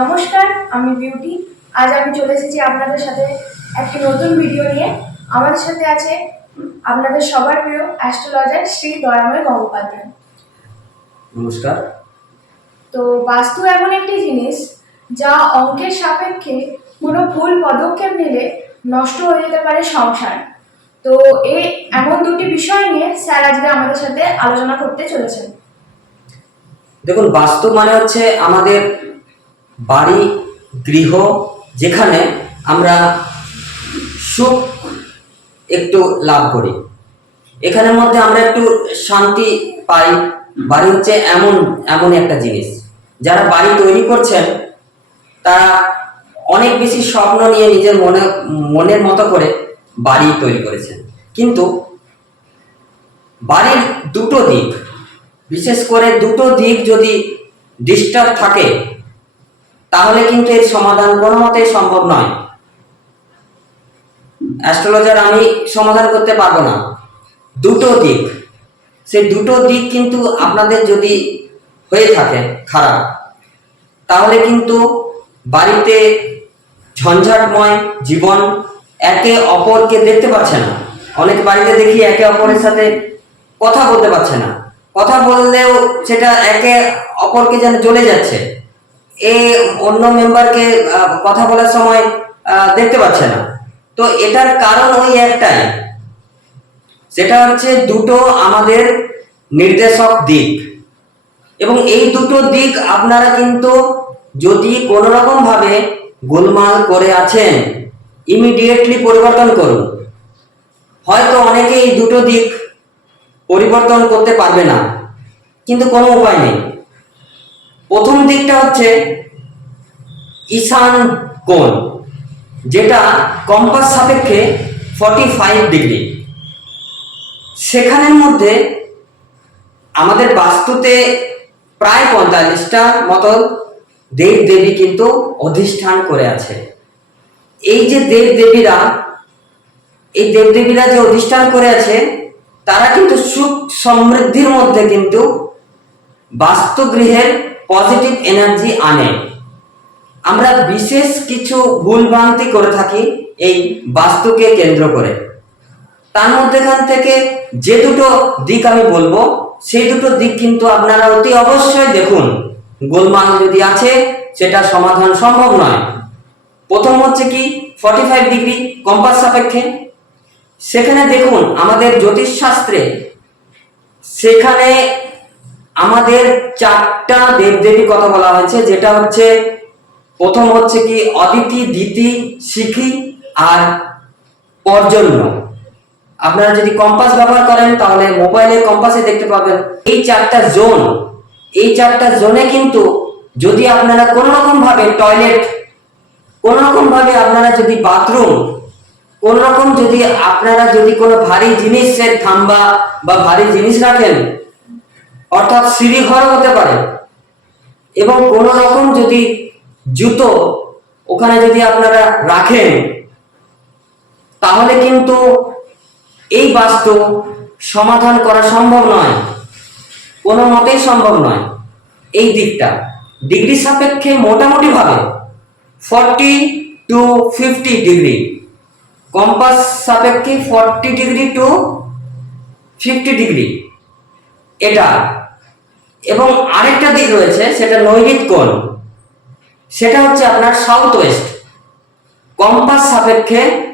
নমস্কার আমি বিউটি। আজ আমি চলে এসেছি আপনাদের সাথে একটি নতুন ভিডিও নিয়ে। আমাদের সাথে আছে আপনাদের সবার প্রিয় অ্যাস্ট্রোলজার শ্রী দয়াময় গঙ্গোপাধ্যায়। নমস্কার। তো বাস্তু এমন একটি জিনিস যা অঙ্কের সাপেক্ষে কোনো ভুল পদক্ষেপ নিলে নষ্ট হয়ে যেতে পারে সংসার। তো এই এমন দুটি বিষয় নিয়ে স্যার আজকে আমাদের সাথে আলোচনা করতে চলেছেন। দেখুন বাস্তু মানে হচ্ছে আমাদের বাড়ি, গৃহ, যেখানে আমরা সুখ একটু লাভ করি। এখানের মধ্যে আমরা একটু শান্তি পাই। বাড়ি হচ্ছে এমন এমন একটা জিনিস। যারা বাড়ি তৈরি করছেন, তারা অনেক বেশি স্বপ্ন নিয়ে নিজের মনে, মনের মতো করে বাড়ি তৈরি করেছেন। কিন্তু বাড়ির দুটো দিক, বিশেষ করে দুটো দিক যদি ডিস্টার্ব থাকে তাহলে কিন্তু এর সমাধান কোনো মতেই সম্ভব নয়। অ্যাস্ট্রোলজার আমি সমাধান করতে পারব না। দুটো দিক। সেই দুটো দিক কিন্তু আপনাদের যদি হয়ে থাকে খারাপ, তাহলে কিন্তু বাড়িতে ঝঞ্ঝাটময় জীবন একে অপরকে দেখতে পাচ্ছে না। অনেক বাড়িতে দেখি একে অপরের সাথে কথা বলতে পারছে না। কথা বললেও সেটা একে অপরকে যেন জ্বলে যাচ্ছে। এ অন্য মেম্বারকে কথা বলার সময় দেখতে পাচ্ছে না। তো এটার কারণ ওই একটাই। সেটা হচ্ছে দুটো আমাদের নির্দেশক দিক। এবং এই দুটো দিক আপনারা কিন্তু যদি কোনো রকম ভাবে গোলমাল করে আছেন ইমিডিয়েটলি পরিবর্তন করুন। হয়তো অনেকে এই দুটো দিক পরিবর্তন করতে পারবে না। কিন্তু কোনো উপায় নেই। প্রথম দিকটা হচ্ছে ঈশান কোণ, যেটা কম্পাস সাপেক্ষে ফর্টি ফাইভ ডিগ্রি সেখানের মধ্যে আমাদের বাস্তুতে প্রায় পঁয়তাল্লিশটা মতো দেব দেবী কিন্তু অধিষ্ঠান করে আছে। এই যে দেব দেবীরা এই দেবদেবীরা যে অধিষ্ঠান করে আছে, তারা কিন্তু সুখ সমৃদ্ধির মধ্যে কিন্তু বাস্তুগৃহের পজিটিভ এনার্জি আনে। আমরা বিশেষ কিছু ভুলভ্রান্তি করে থাকি এই বাস্তুকে কেন্দ্র করে। তার মধ্যেখান থেকে যে দুটো দিক আমি বলব, সেই দুটো দিক কিন্তু আপনারা অতি অবশ্যই দেখুন। গোলমাল যদি আছে, সেটা সমাধান সম্ভব নয়। প্রথম হচ্ছে কি ফর্টি ফাইভ ডিগ্রি কম্পাস সাপেক্ষে। সেখানে দেখুন, আমাদের জ্যোতিষশাস্ত্রে সেখানে আমাদের চারটা দেবদেবী কথা বলা হয়েছে, যেটা হচ্ছে, প্রথম হচ্ছে কি, অদিতি, দিতি শিখি আর পর্জন্য আপনারা যদি কম্পাস ব্যবহার করেন, তাহলে মোবাইলের কম্পাসে দেখতে পাবেন। এই চারটা জোন, এই চারটা জোনে কিন্তু যদি আপনারা কোনো রকম ভাবে টয়লেট, কোন রকম ভাবে আপনারা যদি বাথরুম, কোন রকম যদি আপনারা যদি কোনো ভারী জিনিসের থাম্বা বা ভারী জিনিস রাখেন অর্থাৎ সিঁড়ি ঘর হতে পারে। এবং কোন রকম যদি জুতো ওখানে যদি আপনারা রাখেন, তাহলে কিন্তু এই বাস্তু সমাধান করা সম্ভব নয়। কোনো মতেই সম্ভব নয়। এই দিকটা ডিগ্রি সাপেক্ষে মোটামুটি ভাবে forty to fifty degree. Compass সাপেক্ষে forty degree to fifty degree. এটা এবং আরেকটা দিক রয়েছে, সেটা নৈরিত কোণ। সেটা হচ্ছে আপনার সাউথ ওয়েস্ট কম্পাস সাপেক্ষে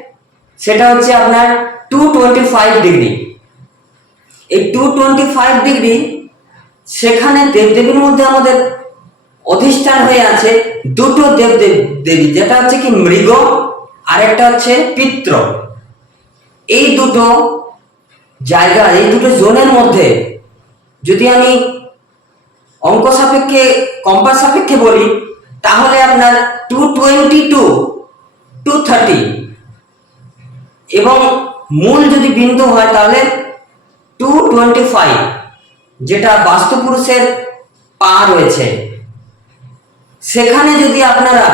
সেটা হচ্ছে আপনার টু টোয়েন্টি ফাইভ ডিগ্রি এই টু টোয়েন্টি ফাইভ ডিগ্রি সেখানে দেবদেবীর মধ্যে আমাদের অধিষ্ঠান হয়ে আছে দুটো দেব দেব- দেবী, যেটা হচ্ছে কি মৃগ আর একটা হচ্ছে পিত্র। এই দুটো জায়গা, এই দুটো জোনের মধ্যে যদি আমি অঙ্ক সাপেক্ষে, কম্পাস সাপেক্ষে বলি, তাহলে আপনার two twenty to two thirty এবং মূল যদি বিন্দু হয় তাহলে টু টোয়েন্টি ফাইভ যেটা বাস্তুপুরুষের পা রয়েছে। সেখানে যদি আপনারা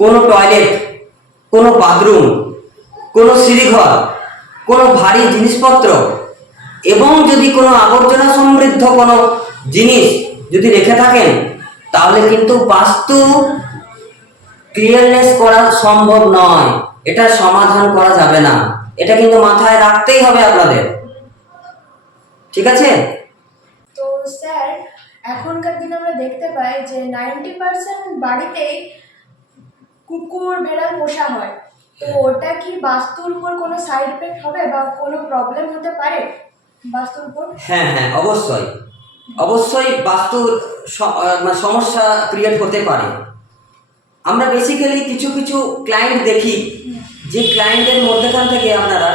কোনো টয়লেট কোনো বাথরুম কোনো সিঁড়িঘর, কোনো ভারী জিনিসপত্র এবং যদি কোনো আবর্জনা সমৃদ্ধ কোনো জিনিস যদি রেখে থাকেন তাহলে কিন্তু বাস্তু ক্লিয়ারনেস করা সম্ভব নয়। এটা সমাধান করা যাবে না। এটা কিন্তু মাথায় রাখতেই হবে আপনাদের। ঠিক আছে? তো স্যার এখনকার দিনে আমরা দেখতে পাই যে নাইনটি পার্সেন্ট বাড়িতেই কুকুর বেড়াল পোষা হয়। তো ওটা কি বাস্তুর উপর কোনো সাইড এফেক্ট হবে বা কোনো প্রবলেম হতে পারে? বাস্তুর উপর? হ্যাঁ হ্যাঁ অবশ্যই। অবশ্যই বাস্তুর মানে সমস্যা ক্রিয়েট হতে পারে। আমরা বেসিক্যালি কিছু কিছু ক্লায়েন্ট দেখি, যে ক্লায়েন্টের মধ্যেখান থেকে আপনারা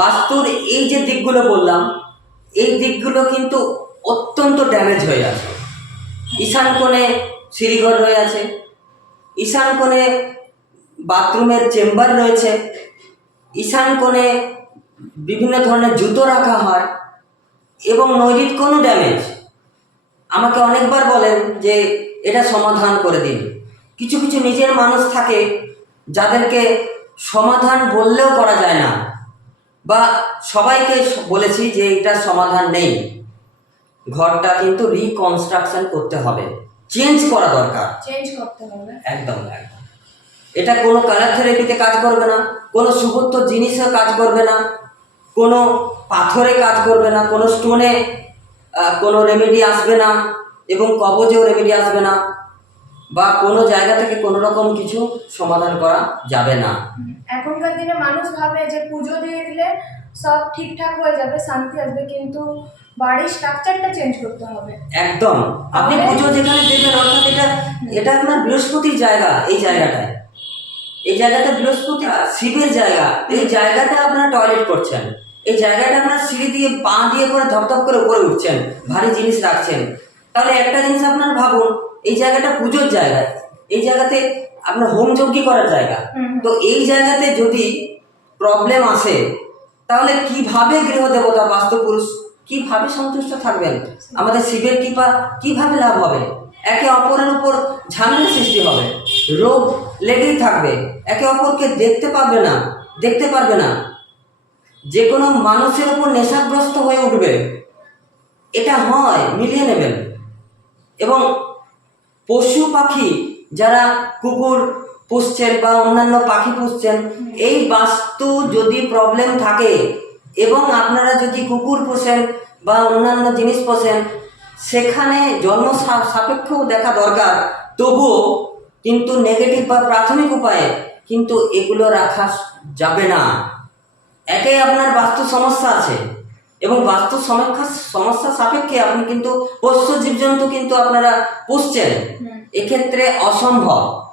বাস্তুর এই যে দিকগুলো বললাম, এই দিকগুলো কিন্তু অত্যন্ত ড্যামেজ হয়ে আছে। ঈশান কোণে সিঁড়িঘর হয়ে আছে, ঈশান কোণে বাথরুমের চেম্বার রয়েছে, ঈশান কোণে বিভিন্ন ধরনের জুতো রাখা হয় এবং নৈরিত কোনো ড্যামেজ আমাকে অনেকবার বলেন যে এটা সমাধান করে দিন। কিছু কিছু নিজের মানুষ থাকে যাদেরকে সমাধান বললেও করা যায় না। বা সবাইকে বলেছি যে এটা সমাধান নেই। ঘরটা কিন্তু রিকনস্ট্রাকশন করতে হবে। চেঞ্জ করা দরকার। চেঞ্জ করতে হবে। একদম একদম। এটা কোনো কালার থেরাপিতে কাজ করবে না কোনো সুবত্ত জিনিসে কাজ করবে না। কোনো পাথরে কাজ করবে না কোনো স্টোনে কোনো রেমেডি আসবে না এবং কবজেও রেমেডি আসবে না বা কোনো জায়গা থেকে কোনো রকম কিছু সমাধান করা যাবে না। এখনকার দিনে মানুষ ভাবে যে পুজো দিয়ে দিলে সব ঠিকঠাক হয়ে যাবে শান্তি আসবে কিন্তু বাড়ির স্ট্রাকচারটা চেঞ্জ করতে হবে। একদম। আপনি পুজো যেখানে দেবেন অর্থাৎ এটা এটা আপনার বৃহস্পতির জায়গা এই জায়গাটায়। এই জায়গাটা বৃহস্পতি শিবের জায়গা এই জায়গাটা আপনারা টয়লেট করছেন। এই জায়গাটা আপনার সিঁড়ি দিয়ে পা দিয়ে করে ধপধপ করে উপরে উঠছেন ভারী জিনিস রাখছেন। তাহলে একটা জিনিস আপনার ভাবুন এই জায়গাটা পুজোর জায়গা এই জায়গাতে আপনার হোম যজ্ঞ করার জায়গা। তো এই জায়গাতে যদি প্রবলেম আসে তাহলে কীভাবে গৃহ দেবতা বাস্তুপুরুষ কীভাবে সন্তুষ্ট থাকবেন? আমাদের শিবের কৃপা কীভাবে লাভ হবে? একে অপরের উপর ঝামেলা সৃষ্টি হবে। রোগ লেগেই থাকবে। একে অপরকে দেখতে পারবে না দেখতে পারবে না। যে কোনো মানুষের উপর নেশাগ্রস্ত হয়ে উঠবে। এটা হয়, মিলিয়ে নেবেন। এবং পশু পাখি যারা কুকুর পুষছেন বা অন্যান্য পাখি পুষছেন, এই বাস্তু যদি প্রবলেম থাকে এবং আপনারা যদি কুকুর পোষেন বা অন্যান্য জিনিস পোষেন, সেখানে জন্ম সাপেক্ষও দেখা দরকার। তবুও কিন্তু নেগেটিভ বা প্রাথমিক উপায়ে কিন্তু এগুলো রাখা যাবে না। একে আপনার বাস্তু সমস্যা আছে। এবং বাস্তু সমস্যা সমস্যা সাপেক্ষে আপনি কিন্তু পোষ্য জীবজন্তু কিন্তু আপনারা পুষছেন। এক্ষেত্রে অসম্ভব।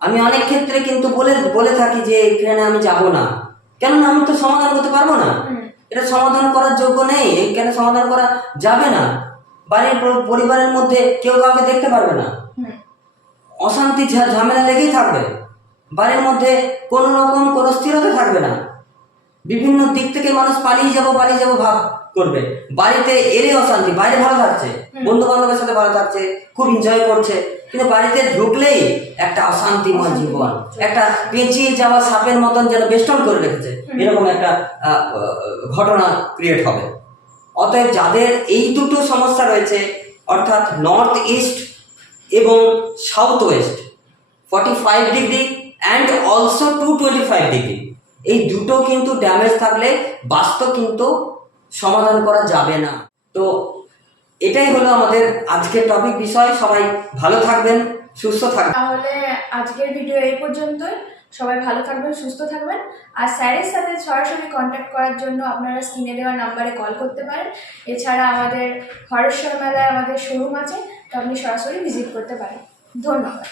আমি অনেক ক্ষেত্রে কিন্তু বলে বলে থাকি যে এখানে আমি যাব না। কেননা আমি তো সমাধান করতে পারব না। এটা সমাধান করার যোগ্য নেই। এখানে সমাধান করা যাবে না। বাড়ির পরিবারের মধ্যে কেউ কাউকে দেখতে পারবে না। অশান্তি ঝা- ঝামেলা লেগেই থাকবে। বাড়ির মধ্যে কোনো রকম কোনো স্থিরতা থাকবে না। বিভিন্ন দিক থেকে মানুষ পালিয়ে যাব পালিয়ে যাব ভাব করবে। বাড়িতে এলে অশান্তি বাইরে ভালো থাকছে। বন্ধু বান্ধবের সাথে ভালো থাকছে খুব এনজয় করছে। কিন্তু বাড়িতে ঢুকলেই একটা অশান্তিময় জীবন একটা পেঁচিয়ে যাওয়া সাপের মতন যেন বেষ্টন করে রেখেছে। এরকম একটা ঘটনা ক্রিয়েট হবে। অতএব যাদের এই দুটো সমস্যা রয়েছে অর্থাৎ নর্থ ইস্ট এবং south west forty five degree and also two twenty five degree এই দুটো কিন্তু ড্যামেজ থাকলে বাস্তব কিন্তু সমাধান করা যাবে না। তো এটাই হলো আমাদের আজকের টপিক বিষয়। সবাই ভালো থাকবেন, সুস্থ থাকবেন। তাহলে আজকের ভিডিও এই পর্যন্তই। সবাই ভালো থাকবেন, সুস্থ থাকবেন। আর স্যারের সাথে সরাসরি কন্ট্যাক্ট করার জন্য আপনারা স্ক্রিনে দেওয়া নাম্বারে কল করতে পারেন। এছাড়া আমাদের হরেশ্বর মেলায় আমাদের শোরুম আছে, তো আপনি সরাসরি ভিজিট করতে পারেন। ধন্যবাদ।